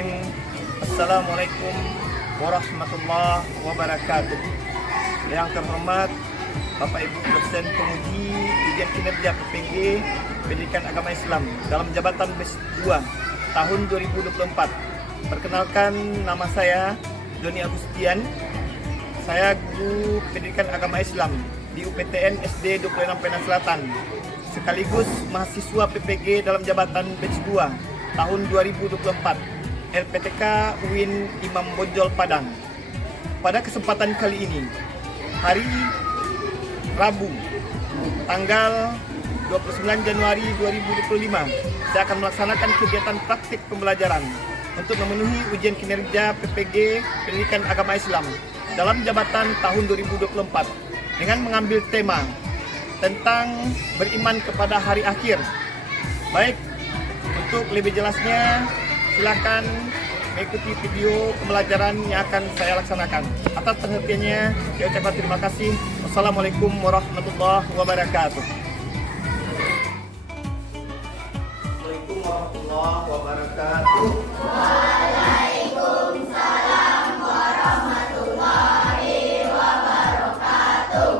Bismillahirrahmanirrahim. Assalamualaikum warahmatullahi wabarakatuh. Yang terhormat Bapak Ibu dosen penguji ujian kinerja PPG Pendidikan Agama Islam dalam jabatan batch 2 tahun 2024. Perkenalkan, nama saya Doni Agustian. Saya guru Pendidikan Agama Islam di UPTN SD 26 Penang Selatan, sekaligus mahasiswa PPG dalam jabatan batch 2 tahun 2024 LPTK UIN Imam Bonjol Padang. Pada kesempatan kali ini, hari Rabu tanggal 29 Januari 2025, saya akan melaksanakan kegiatan praktik pembelajaran untuk memenuhi ujian kinerja PPG Pendidikan Agama Islam dalam jabatan tahun 2024 dengan mengambil tema tentang beriman kepada hari akhir. Baik, untuk lebih jelasnya silakan mengikuti video pembelajaran yang akan saya laksanakan. Atas perhatiannya saya ucapkan terima kasih. Wassalamualaikum warahmatullahi wabarakatuh. Assalamualaikum warahmatullahi wabarakatuh. Waalaikumsalam warahmatullahi wabarakatuh.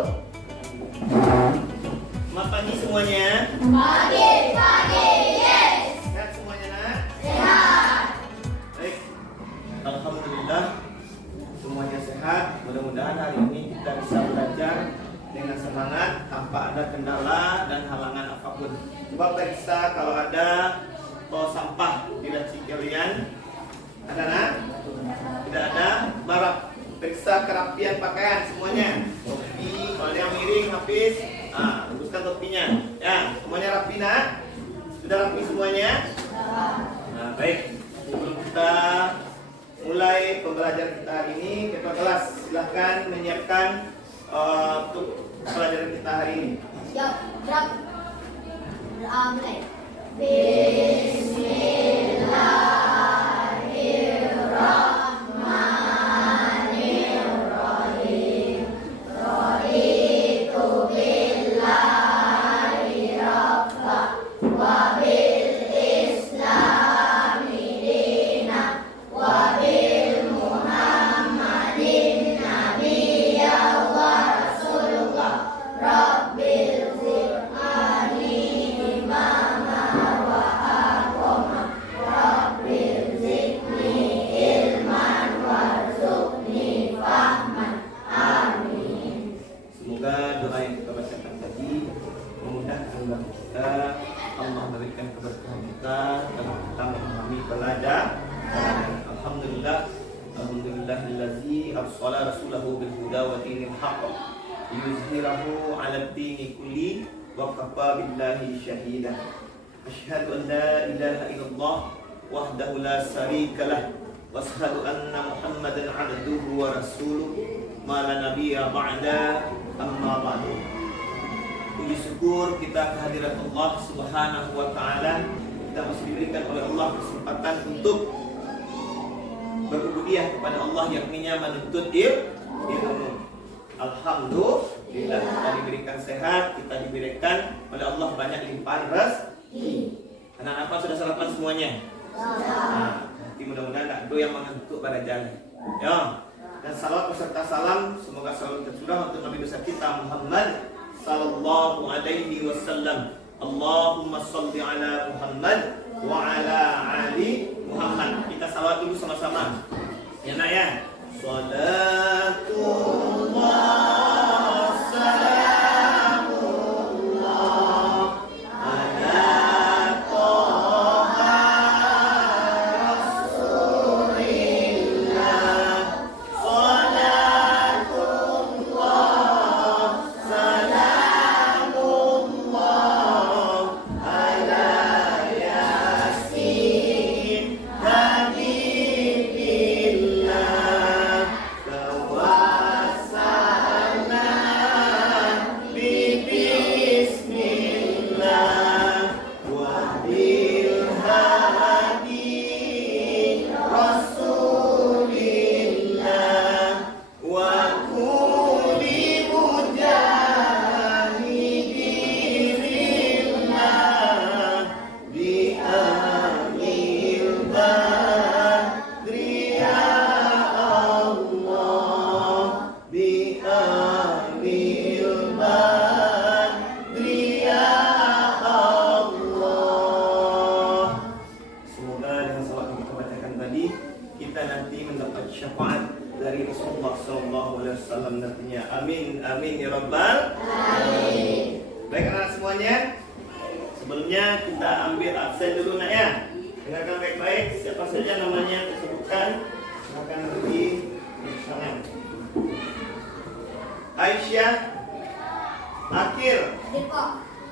Selamat pagi semuanya. Pagi, yes. Sehat semuanya, nak? Sehat. Baik, alhamdulillah semuanya sehat. Mudah-mudahan hari ini kita bisa belajar dengan semangat tanpa ada kendala dan halangan apapun. Coba periksa kalau ada bawa sampah di laci kalian. Ada, nak? Tidak ada. Barap. Periksa kerapian pakaian semuanya. Topi, kalau yang miring habis. Luruskan topinya. Ya, semuanya rapi, nak? Sudah rapi semuanya? Nah, baik. Sebelum kita mulai pembelajaran kita hari ini, ketua kelas silahkan menyiapkan untuk pelajaran kita hari ini. Siap, gerak. Mulai. Bismillahirrahmanirrahim. Raditu billahi rabba wa bil islami dina wa bil muhammadin nabiyya wa rasulullah rabbil qur'ani imama wa aqama rabbil zidni ilman warzuqni fahman. Amin. Semoga doa yang kita bacakan tadi memudahkan bagi kita, Allah memberikan keberkahan kita dalam kita memahami pelajaran. Alhamdulillah, alhamdulillahillazi arsala rasulahu bil huda wa dinil haqq liyuzhirahu 'ala ad-dini kulli wa kafa billahi shahida. Asyhadu an la ilaha illallah wahdahu la syarika lah wa asyhadu anna Muhammadan 'abduhu wa rasuluh ma la nabiyya ba'da, amma ba'du. Puji syukur kita kehadirat Allah Subhanahu wa taala. Kita masih diberikan oleh Allah kesempatan untuk berubudiyah kepada Allah, yakninya menuntut ilmu. Alhamdulillah kita diberikan sehat, kita diberikan oleh Allah banyak limpahan rezeki. Anak-anak sudah sarapan semuanya? Nah, nanti mudah-mudahan tak ada yang mengantuk pada jalan. Ya. Dan salawat beserta salam semoga selalu tercurah untuk Nabi besar kita Muhammad sallallahu alaihi wasallam. Allahumma shalli ala Muhammad wa ala ali Muhammad. Kita salawat dulu sama-sama. Ya, nak ya. Salatullah salamullah ala Taha Rasulillah. Salatullah salamullah ala Yasin Habibillah. kita nanti mendapat syafaat dari Rasulullah SAW nantinya. Amin, amin ya Rabbal Alamin. Baik anak semuanya, sebelumnya kita ambil absen dulu nak ya. Dengarkan baik-baik, siapa saja namanya disebutkan, silakan berdiri di sana. Aisyah, Akil,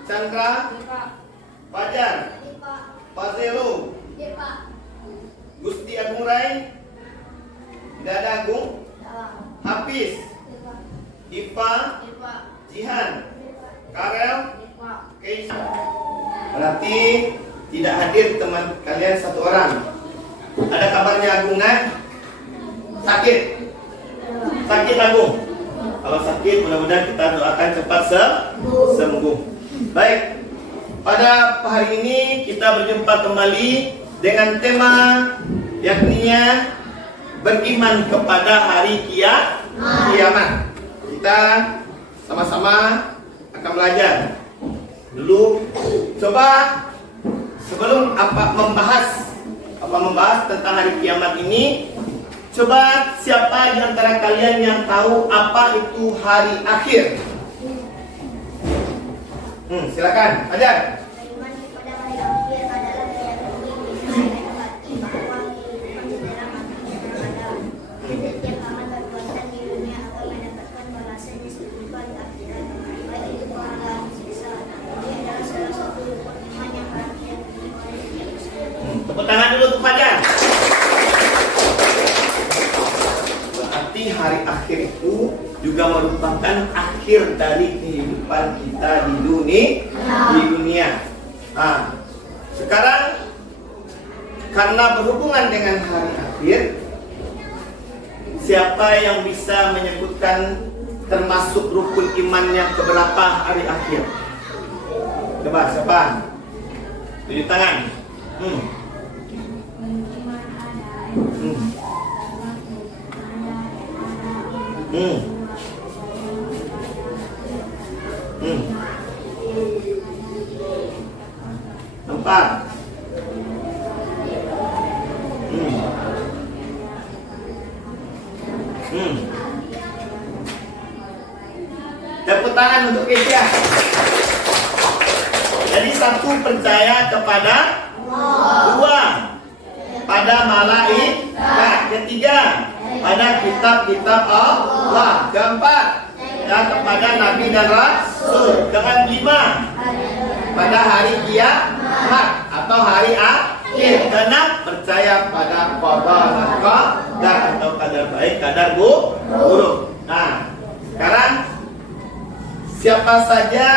Chandra, Fajar, Fazelu, Gusti Agung Rai, Dada Agung, Hafiz, Ipa, Jihan, Karel, Keisha. Berarti tidak hadir teman kalian satu orang. Ada kabarnya Agung nak? Sakit? Sakit Agung? Kalau sakit mudah-mudahan kita doakan cepat sembuh. Baik, pada hari ini kita berjumpa kembali dengan tema yakninya beriman kepada hari kiamat. Kita sama-sama akan belajar. Dulu coba sebelum membahas tentang hari kiamat ini, coba siapa di antara kalian yang tahu apa itu hari akhir? Silakan, ajar. Beriman kepada hari akhir adalah meyakini bahwa kehidupan setelah mati ada. Setiap amal perbuatan di dunia akan mendapatkan balasannya seketika di akhirat, baik itu pahala atau siksa. Dia adalah salah satu rukun iman yang harus diyakini oleh setiap muslim. Tepuk tangan dulu untuk Fajar. Berarti hari akhir itu juga merupakan akhir dari kehidupan kita di dunia. Nah, sekarang karena berhubungan dengan hari akhir, siapa yang bisa menyebutkan termasuk rukun iman yang keberapa hari akhir? Coba siapa? Tunjuk tangan. Empat. Tepuk tangan untuk Keisha. Jadi satu, percaya kepada dua, pada malaikat. Ketiga, pada kitab-kitab Allah. Keempat, dan kepada Nabi dan Rasul. Kelima, pada hari kiamat atau hari akhir. Keenam, percaya pada qada dan qadar atau kadar baik, kadar buruk. Nah, sekarang siapa saja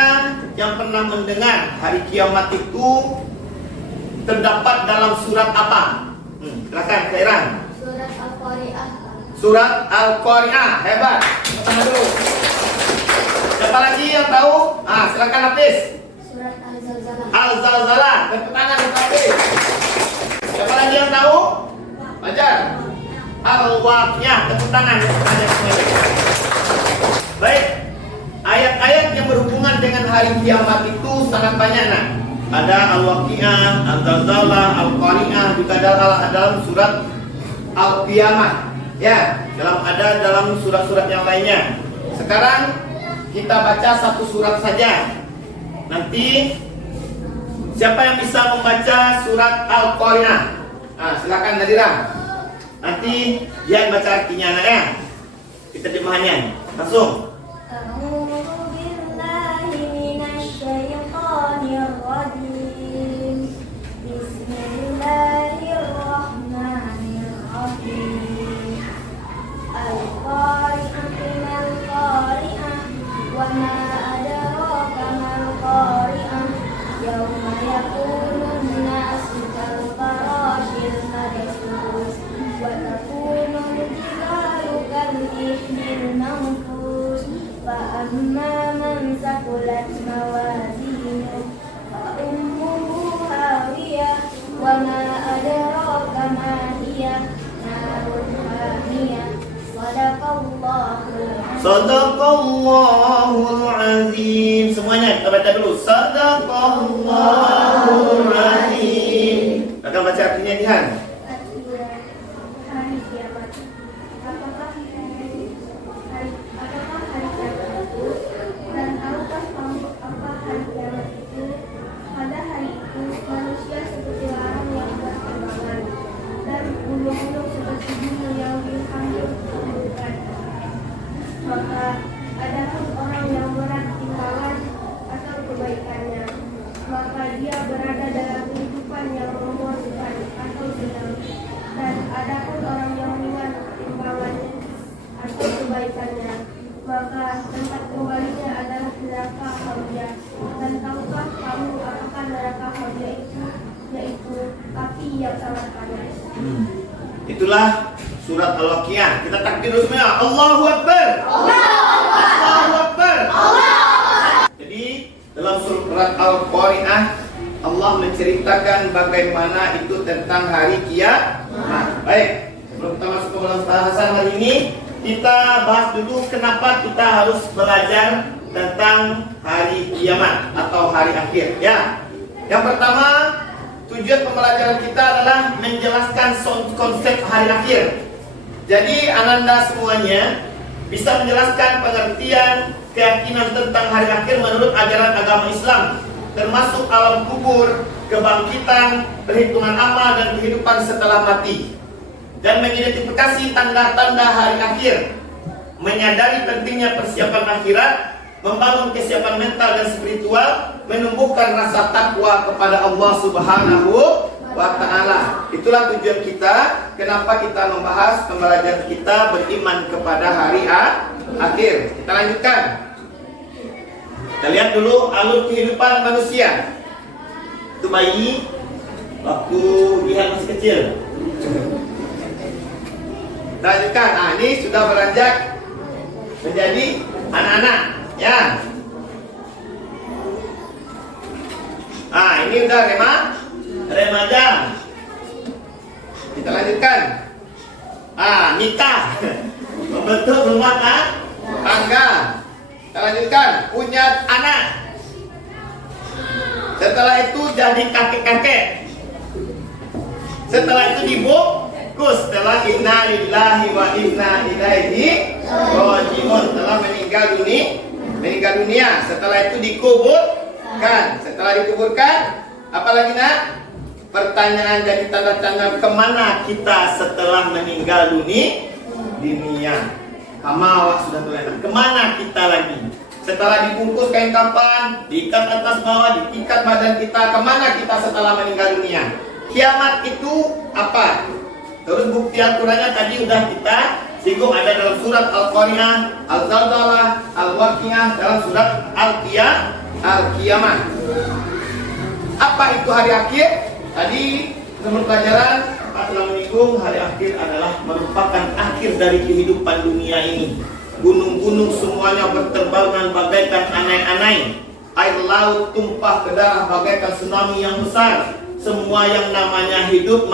yang pernah mendengar hari kiamat itu terdapat dalam surat apa? Silakan Khairan. Surat Al-Qari'ah. Surat Al-Qari'ah. Hebat. Pertama dulu. Siapa lagi yang tahu? Silakan Hafiz. Surat Al-Zalzalah. Al-Zalzalah. Tepuk tangan untuk Hafiz. Siapa lagi yang tahu? Fajar. Al-Waqiah. Tepuk tangan. Baik. Ayat-ayat yang berhubungan dengan hari kiamat itu sangat banyak nak. Ada Al-Waqiah, Al-Zalzalah, Al-Qari'ah, juga ada dalam surat Al-Qiyamah. Ya, dalam surat-surat yang lainnya. Sekarang kita baca satu surat saja. Nanti siapa yang bisa membaca surat Al-Qari'ah? Silakan Nadira. Nanti dia baca artinya nak ya. Kita terjemahannya. Langsung. فأما من ثقلت موازينه فأمه هاوية وما أدراك ما هي نار حامية صدق الله Sadaqallahul azim. Semuanya kita baca dulu. Sadaqallahul azim. Akan baca artinya Dihan. Apakah hari kiamat itu? Dan tahukah kamu apa hari kiamat itu? Pada hari itu manusia seperti larang yang berterbangan dan bulu-bulu seperti bulu yang dihamburkan. Maka adapun orang yang berat timbangan atau kebaikannya, maka dia berada dalam kehidupan yang memuaskan atau senang. Dan adapun orang yang ringan timbangannya atau kebaikannya, maka tempat kembalinya adalah neraka Khawiyah. Dan tahukah kamu apakah neraka Khawiyah itu? Yaitu api yang sangat panas. Itulah surat Al-Waqiah. Kita takbir semuanya. Allahu Akbar. Allahu Akbar. Jadi dalam surat Al-Qari'ah Allah menceritakan bagaimana itu tentang hari kiamat. Baik, sebelum kita masuk ke dalam bahasan hari ini, kita bahas dulu kenapa kita harus belajar tentang hari kiamat atau hari akhir. Ya, yang pertama, tujuan pembelajaran kita adalah menjelaskan konsep hari akhir. Jadi Ananda semuanya bisa menjelaskan pengertian keyakinan tentang hari akhir menurut ajaran agama Islam, termasuk alam kubur, kebangkitan, perhitungan amal dan kehidupan setelah mati, dan mengidentifikasi tanda-tanda hari akhir, menyadari pentingnya persiapan akhirat, membangun kesiapan mental dan spiritual, menumbuhkan rasa takwa kepada Allah Subhanahu wa Ta'ala. Itulah tujuan kita. Kenapa kita membahas pembelajaran kita beriman kepada hari akhir. Kita lanjutkan. Kita lihat dulu alur kehidupan manusia. Itu bayi waktu dia masih kecil. Kita lanjutkan. Nah, ini sudah beranjak menjadi anak-anak. Ya. Ini udah remaja. Kita lanjutkan. Nikah. Membentuk rumah tangga. Kita lanjutkan. Punya anak. Setelah itu jadi kakek-kakek. Setelah itu dibungkus. Setelah inna lillahi wa inna ilaihi raji'un, telah meninggal dunia. Setelah itu dikuburkan. Setelah dikuburkan, apalagi nak? Pertanyaan jadi tanda tanya, kemana kita setelah meninggal dunia? Awak sudah mulai. Kemana kita lagi? Setelah dibungkus kain kapan, diikat atas bawah, diikat badan kita, kemana kita setelah meninggal dunia? Kiamat itu apa? Terus bukti Al-Qurannya tadi udah kita singgung, ada dalam surat Al-Qari'ah, Al-Zalzalah, Al-Waqiah, dalam surat Al-Qiyamah. Apa itu hari akhir? Tadi menurut pelajaran Pak telah menyinggung, hari akhir adalah merupakan akhir dari kehidupan dunia ini. Gunung-gunung semuanya berterbangan bagaikan anai-anai. Air laut tumpah ke darah bagaikan tsunami yang besar. Semua yang namanya hidup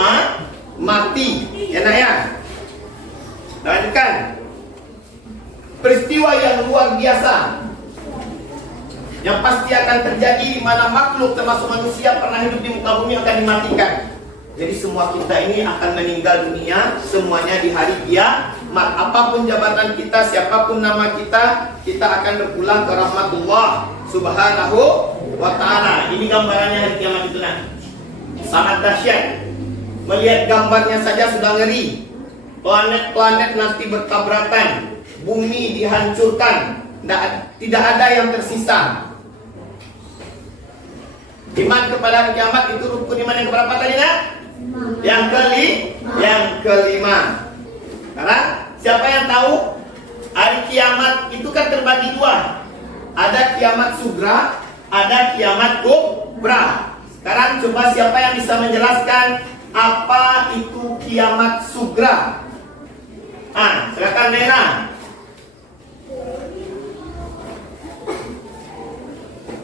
mati. Ya nak ya? Lanjutkan. Peristiwa yang luar biasa yang pasti akan terjadi di mana makhluk termasuk manusia pernah hidup di muka bumi akan dimatikan. Jadi semua kita ini akan meninggal dunia, semuanya di hari kiamat. Apapun jabatan kita, siapapun nama kita, kita akan berpulang ke rahmatullah Subhanahu wa Ta'ala. Ini gambarannya hari kiamat itu nah. Sangat dahsyat. Melihat gambarnya saja sudah ngeri. Planet-planet nanti bertabrakan, bumi dihancurkan, tidak ada yang tersisa. Iman kepada hari kiamat itu rukun iman yang keberapa tadi nak? Yang kelima. Karena siapa yang tahu hari kiamat itu kan terbagi dua. Ada kiamat sugra, ada kiamat kubra. Sekarang coba siapa yang bisa menjelaskan apa itu kiamat sugra? Silakan Nena.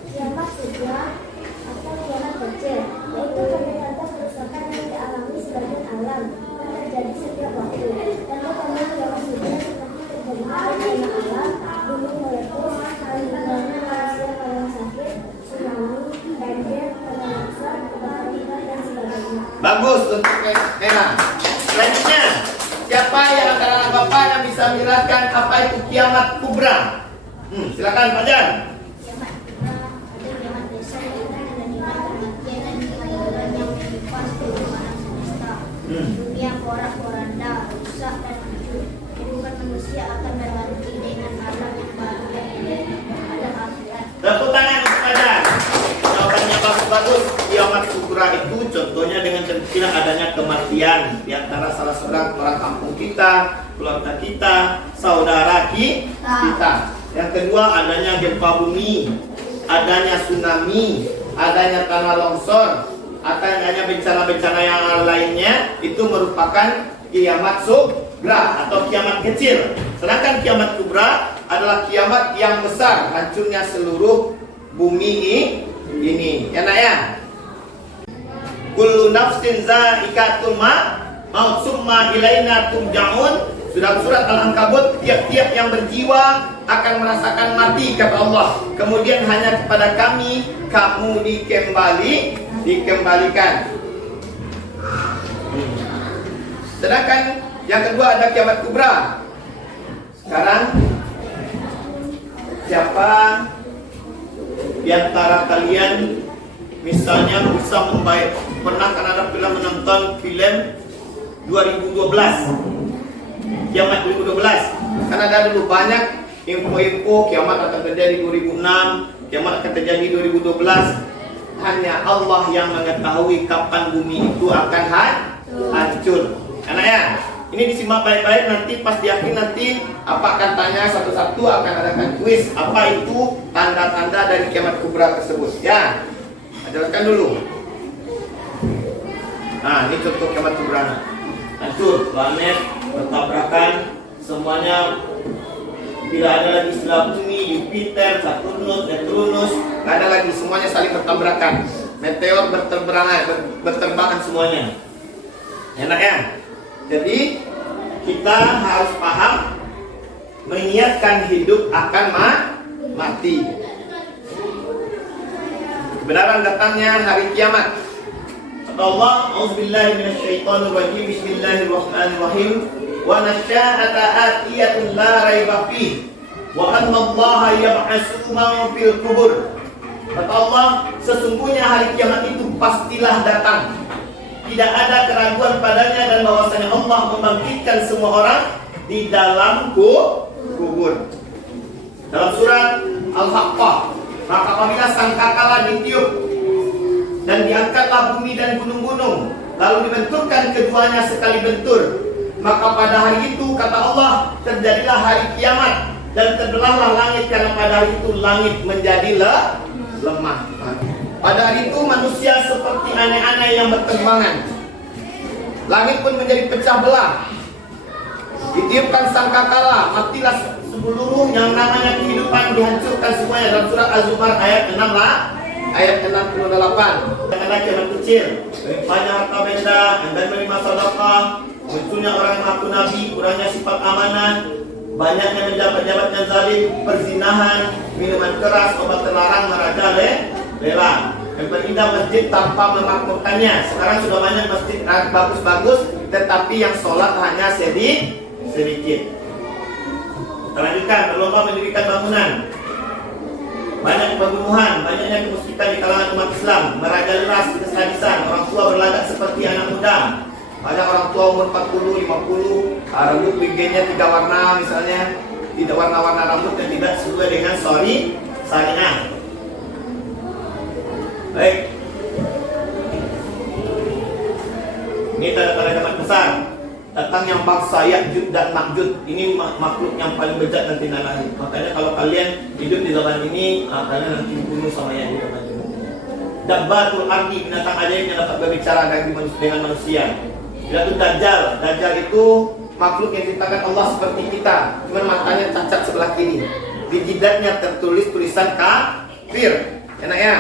Kiamat sugra atau kiamat kecil, yaitu fenomena kerusakan yang dialami sebagian alam yang terjadi setiap waktu. Dan fenomena kiamat sugra seperti terjadinya bencana alam, gunung meletus, meninggalnya manusia yang sakit, tsunami, banjir, tanah longsor, kebakaran dan sebagainya. Bagus untuk Nena. Selanjutnya, siapa yang bisa menjelaskan apa itu kiamat kubra? Silakan Pak Jan. Kiamat kubra atau kiamat besar itu ada di mana kematian dan kelahiran yang menimpa seluruh alam semesta. Dunia porak-poranda, rusak dan hancur. Kehidupan manusia akan berganti dengan alam yang baru dan ada akhirat. Tepuk tangan untuk Pak Jan. Jawabannya bagus-bagus. Kiamat kubra itu contohnya dengan kemungkinan adanya kematian di antara salah seorang orang kampung kita, keluarga kita, saudara kita. Yang kedua adanya gempa bumi, adanya tsunami, adanya tanah longsor, adanya bencana-bencana yang lainnya. Itu merupakan kiamat sugra atau kiamat kecil. Sedangkan kiamat kubra adalah kiamat yang besar, hancurnya seluruh bumi ini. Ya nak ya? Kullu nafsin za'iqatul maut summa ilaina turja'un. Surat Al-Ankabut, tiap-tiap yang berjiwa akan merasakan mati kata Allah. Kemudian hanya kepada kami kamu dikembalikan. Sedangkan yang kedua ada kiamat kubra. Sekarang siapa di antara kalian misalnya bisa pernah kan ada film menonton film 2012 kiamat 2012 kan ada dulu banyak info-info kiamat akan terjadi 2006, kiamat akan terjadi 2012. Hanya Allah yang mengetahui kapan bumi itu akan hancur. Karena ya, ini disimak baik-baik, nanti pas di akhir nanti apa akan tanya satu-satu, akan adakan kuis apa itu tanda-tanda dari kiamat kubra tersebut. Ya, jelaskan dulu. Nah, ini contoh kiamat kubra. Hancur, planet bertabrakan, semuanya tidak ada lagi istilah bumi, Jupiter, Saturnus, Neptunus, nggak ada lagi, semuanya saling bertabrakan. Meteor berterbangan semuanya. Enak ya? Jadi kita harus paham mengingatkan hidup akan mati. Kebenaran datangnya hari kiamat. Kata Allah, A'udzubillahi minasyaitonirrajim, Bismillahirrahmanirrahim. Wa nasya'ata atiyatun la raiba fih wa anna Allaha yab'atsu man fil qubur. Kata Allah, sesungguhnya hari kiamat itu pastilah datang. Tidak ada keraguan padanya dan bahwasanya Allah membangkitkan semua orang di dalam kubur. Dalam surat Al-Haqqah, maka apabila sangkakala ditiup dan diangkatlah bumi dan gunung-gunung, lalu dibenturkan keduanya sekali bentur, maka pada hari itu kata Allah terjadilah hari kiamat dan terbelahlah langit, karena pada hari itu langit menjadi lemah. Pada hari itu manusia seperti aneh-aneh yang berterbangan. Langit pun menjadi pecah belah. Ditiupkan sangkakala, matilah seluruh yang namanya kehidupan, dihancurkan semuanya. Dalam surat Az-Zumar ayat 6 ayat 68. Karena kiamat kecil, banyak harta benda dan menerima sedekah, munculnya orang yang mengaku nabi, kurangnya sifat amanah, banyaknya pejabat-pejabat yang zalim, perzinahan, minuman keras, obat terlarang, merajalela, yang berindah masjid tanpa memakmurkannya. Sekarang sudah banyak masjid bagus-bagus, tetapi yang sholat hanya sedikit. Kita lanjutkan, berlomba mendirikan bangunan. Banyak pembunuhan, banyaknya kemusyrikan di kalangan umat Islam, merajalela sadis-sadisan, orang tua berlagak seperti anak muda. Banyak orang tua umur 40, 50, rambut wigenya 3 warna misalnya, tidak warna-warna rambut yang tidak sesuai dengan syariah. Baik. Ini tanda-tanda kiamat besar. Datangnya bangsa Ya'juj dan Ma'juj. Ini makhluk yang paling bejat nanti lahir. Makanya kalau kalian hidup di zaman ini, kalian nanti dibunuh sama Ya'juj dan Ma'juj. Dabbatul ardi, binatang ajaib yang dapat berbicara dengan manusia. Yaitu Dajjal. Dajjal itu makhluk yang diciptakan Allah seperti kita, cuman matanya cacat sebelah kiri. Di jidatnya tertulis tulisan kafir. Enak ya?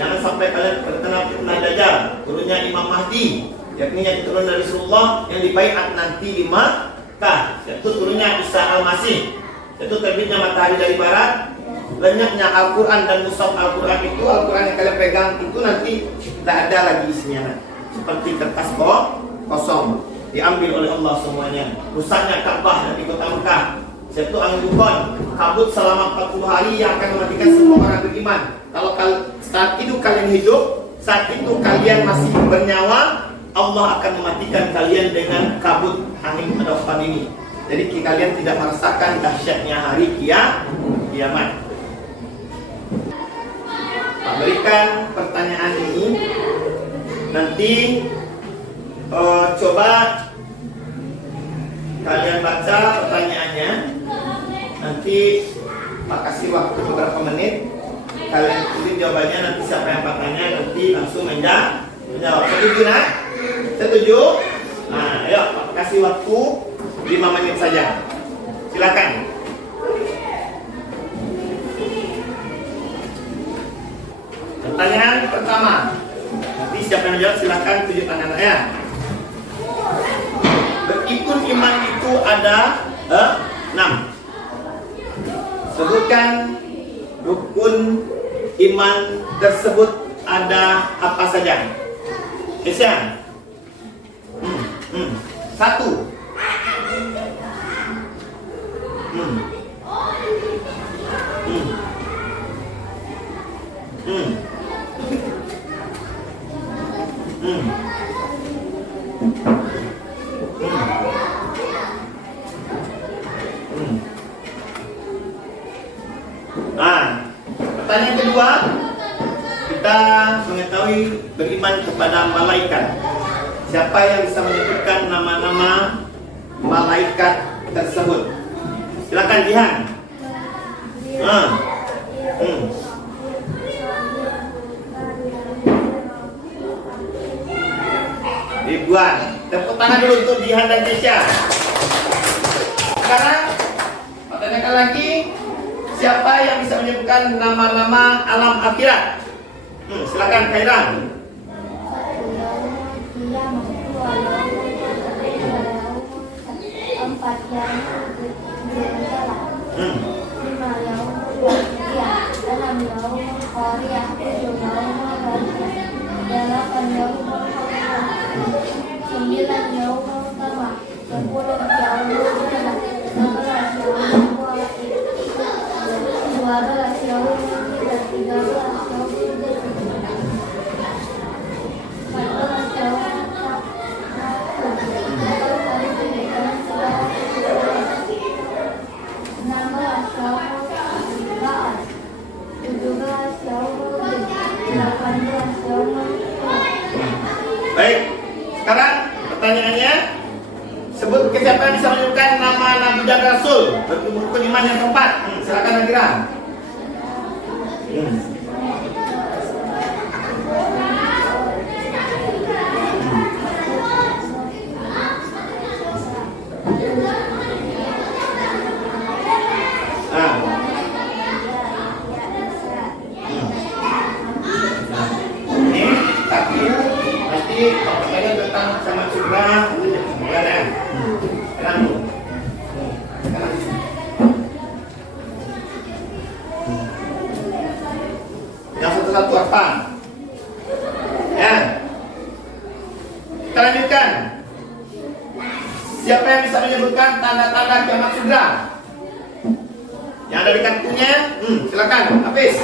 Jangan sampai kalian terkena fitnah Dajjal. Turunnya Imam Mahdi, yakni yang turun dari Rasulullah yang dibaiat nanti di Makkah. Yaitu turunnya Isa Al-Masih. Yaitu terbitnya matahari dari barat. Lenyapnya Al-Quran dan mushaf Al-Quran itu, Al-Quran yang kalian pegang itu nanti tidak ada lagi isinya, seperti kertas kosong. diambil oleh Allah semuanya. Rusaknya Ka'bah dan di kota Mekah. Satu angin kabut selama 40 hari yang akan mematikan semua orang beriman. Kalau saat itu kalian hidup, saat itu kalian masih bernyawa, Allah akan mematikan kalian dengan kabut angin topan ini. Jadi kalian tidak merasakan dahsyatnya hari kiamat. Berikan pertanyaan ini. Nanti coba kalian baca pertanyaannya. Nanti Pak kasih waktu beberapa menit. Kalian tulis jawabannya. Nanti siapa yang bertanya nanti langsung menjawab. Setuju nak? Setuju? Nah, ayo Pak kasih waktu 5 menit saja. Silakan. Pertanyaan pertama. Nanti siapa yang menjawab silakan tunjuk tangan saya. Berikut iman itu ada 6. Sebutkan rukun iman tersebut ada apa saja. Isya. 1. Pertanyaan kedua, kita mengetahui beriman kepada malaikat. Siapa yang bisa menyebutkan nama-nama malaikat tersebut? Silakan Jihan. Ribuan. Tepuk tangan dulu untuk Jihan dan Kesha. Sekarang pertanyakan lagi, siapa yang bisa menyebutkan nama-nama alam akhirat? Silakan Khairan. Baik, sekarang pertanyaannya, sebut siapa yang bisa menyebutkan nama Nabi dan Rasul berrukun iman yang keempat. Silakan Nadira. Pertanyaan tentang sama surga kemudian yang satu-satu apa? Ya, kita lanjutkan. Siapa yang bisa menyebutkan tanda-tanda kiamat surga? Yang ada di kartunya, silakan. Hafiz.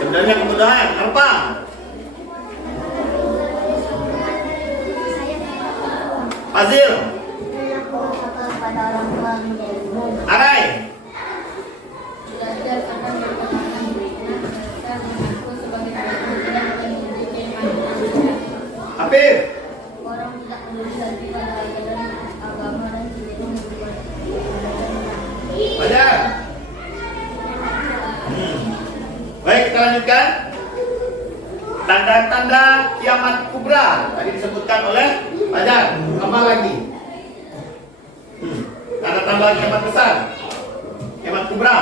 Sebenarnya kemudahan apa? Fazil. Arai. Afif. Fajar. Baik, kita lanjutkan. Tanda-tanda kiamat kubra tadi disebutkan oleh Fajar. Tambah lagi. Tanda-tanda kiamat besar, kiamat kubra.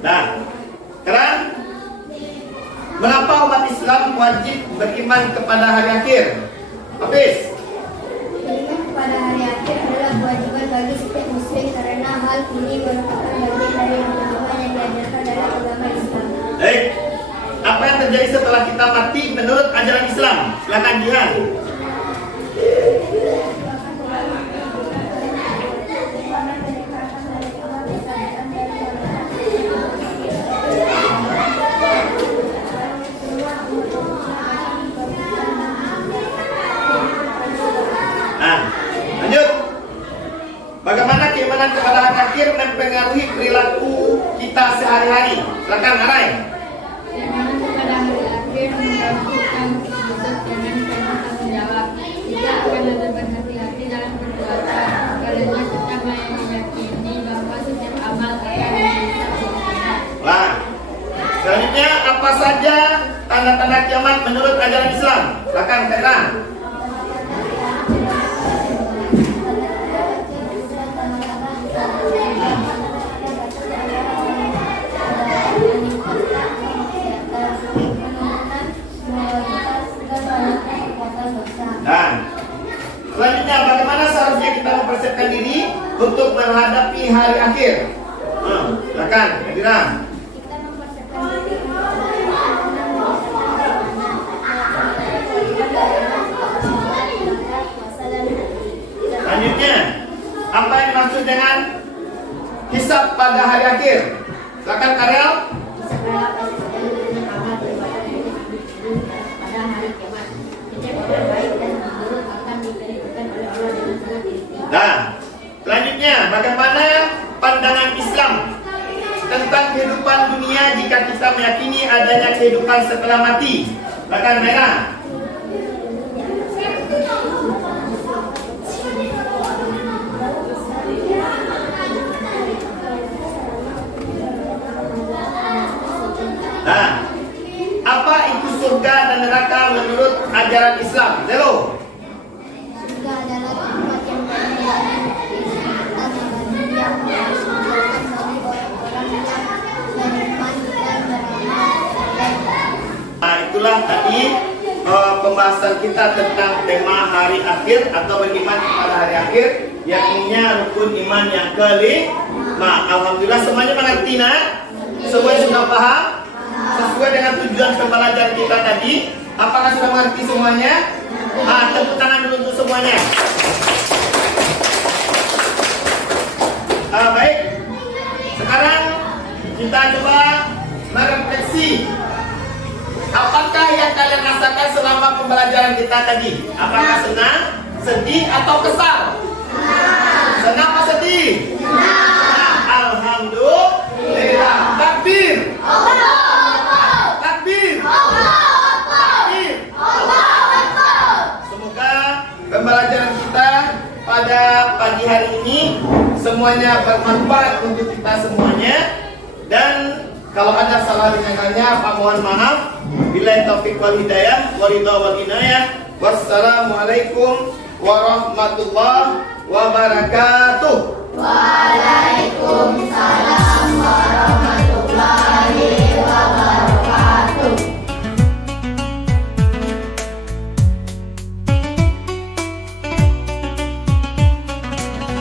Nah, sekarang mengapa umat beriman kepada hari akhir. Habis. Beriman kepada hari akhir adalah kewajiban bagi setiap muslim karena hal ini merupakan bagian dari agama yang diajarkan dalam agama Islam. Baik. Apa yang terjadi setelah kita mati menurut ajaran Islam? Silakan Jihan. Lanjut. Bagaimana keimanan kepada hari akhir mempengaruhi perilaku kita sehari-hari? Silakan Arai. Keimanan kepada hari akhir membantu kita untuk hidup dengan penuh tanggung jawab. Kita akan lebih berhati-hati dalam perbuatan karena kita meyakini bahwa setiap amal akan dihisab. Nah, selanjutnya apa saja tanda-tanda kiamat menurut ajaran Islam? Silakan Kak. Dan selanjutnya bagaimana seharusnya kita mempersiapkan diri untuk menghadapi hari akhir? Silakan, Adira. Kita mempersiapkan diri Selanjutnya, apa yang dimaksud dengan hisab pada hari akhir? Silakan Karel. Nah, selanjutnya bagaimana pandangan Islam tentang kehidupan dunia jika kita meyakini adanya kehidupan setelah mati? Silakan Merah. Nah, apa itu surga dan neraka menurut ajaran Islam? Zelo. surga adalah tempat yang bernilai yang harus bagi orang-orang yang beriman dan beramal baik. Nah, itulah tadi pembahasan kita tentang tema hari akhir atau beriman kepada hari akhir, yakninya rukun iman yang kelima. Alhamdulillah semuanya mengerti, nak? Semuanya sudah paham? Sesuai dengan tujuan pembelajaran kita tadi. Apakah sudah mengerti semuanya? Tepuk tangan dulu untuk semuanya. Baik. Sekarang kita coba merefleksi. Apakah yang kalian rasakan selama pembelajaran kita tadi? Apakah senang, sedih, atau kesal? Senang apa sedih? Alhamdulillah. Takbir. Takbir. Takbir. Semoga pembelajaran kita pada pagi hari ini semuanya bermanfaat untuk kita semuanya. Dan kalau ada salah dengannya, Pak mohon maaf. Billahi taufiq wal hidayah, waridha wal inayah. Wassalamualaikum warahmatullahi wabarakatuh. Waalaikumsalam warahmatullahi wabarakatuh.